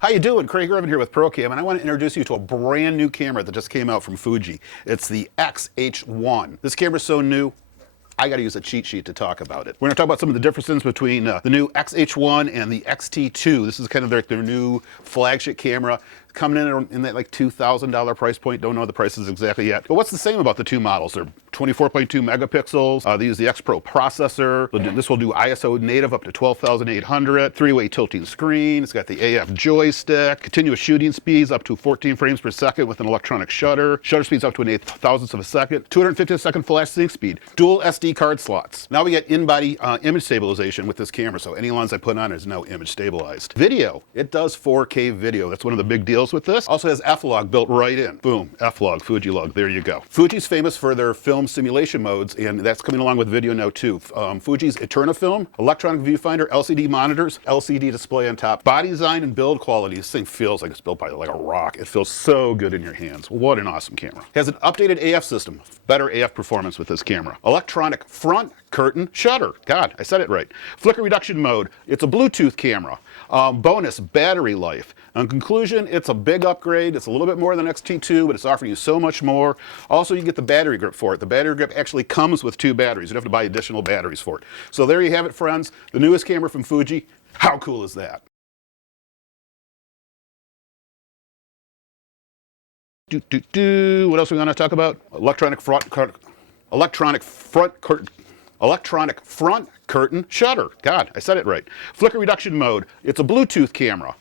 How you doing? Craig Irvin here with PROCAM, and I want to introduce you to a brand new camera that just came out from Fuji. It's the X-H1. This camera's so new, I got to use a cheat sheet to talk about it. We're going to talk about some of the differences between the new X-H1 and the X-T2. This is kind of their new flagship camera, coming in that like $2,000 price point. Don't know the prices exactly yet. But what's the same about the two models? They're 24.2 megapixels. They use the X Pro processor. This will do ISO native up to 12,800. Three-way tilting screen. It's got the AF joystick. Continuous shooting speeds up to 14 frames per second with an electronic shutter. Shutter speeds up to an 8,000th of a second. 250-second flash sync speed. Dual SD card slots. Now we get in-body image stabilization with this camera, so any lens I put on is now image stabilized. Video. It does 4K video. That's one of the big deals with this. Also has F-Log built right in. Boom, F-Log, Fuji log, there you go. Fuji's famous for their film simulation modes, and that's coming along with video now too. Fuji's Eterna film, electronic viewfinder, LCD monitors, LCD display on top. Body design and build quality, this thing feels like it's built by like a rock. It feels so good in your hands. What an awesome camera. Has an updated AF system, better AF performance with this camera. Electronic front curtain shutter. God, I said it right. Flicker reduction mode. It's a Bluetooth camera. Bonus, battery life. In conclusion, it's a big upgrade. It's a little bit more than X-T2, but it's offering you so much more. Also, you get the battery grip for it. The battery grip actually comes with 2 batteries. You don't have to buy additional batteries for it. So there you have it, friends. The newest camera from Fuji. How cool is that? What else are we going to talk about? Electronic front curtain shutter. God, I said it right. Flicker reduction mode. It's a Bluetooth camera.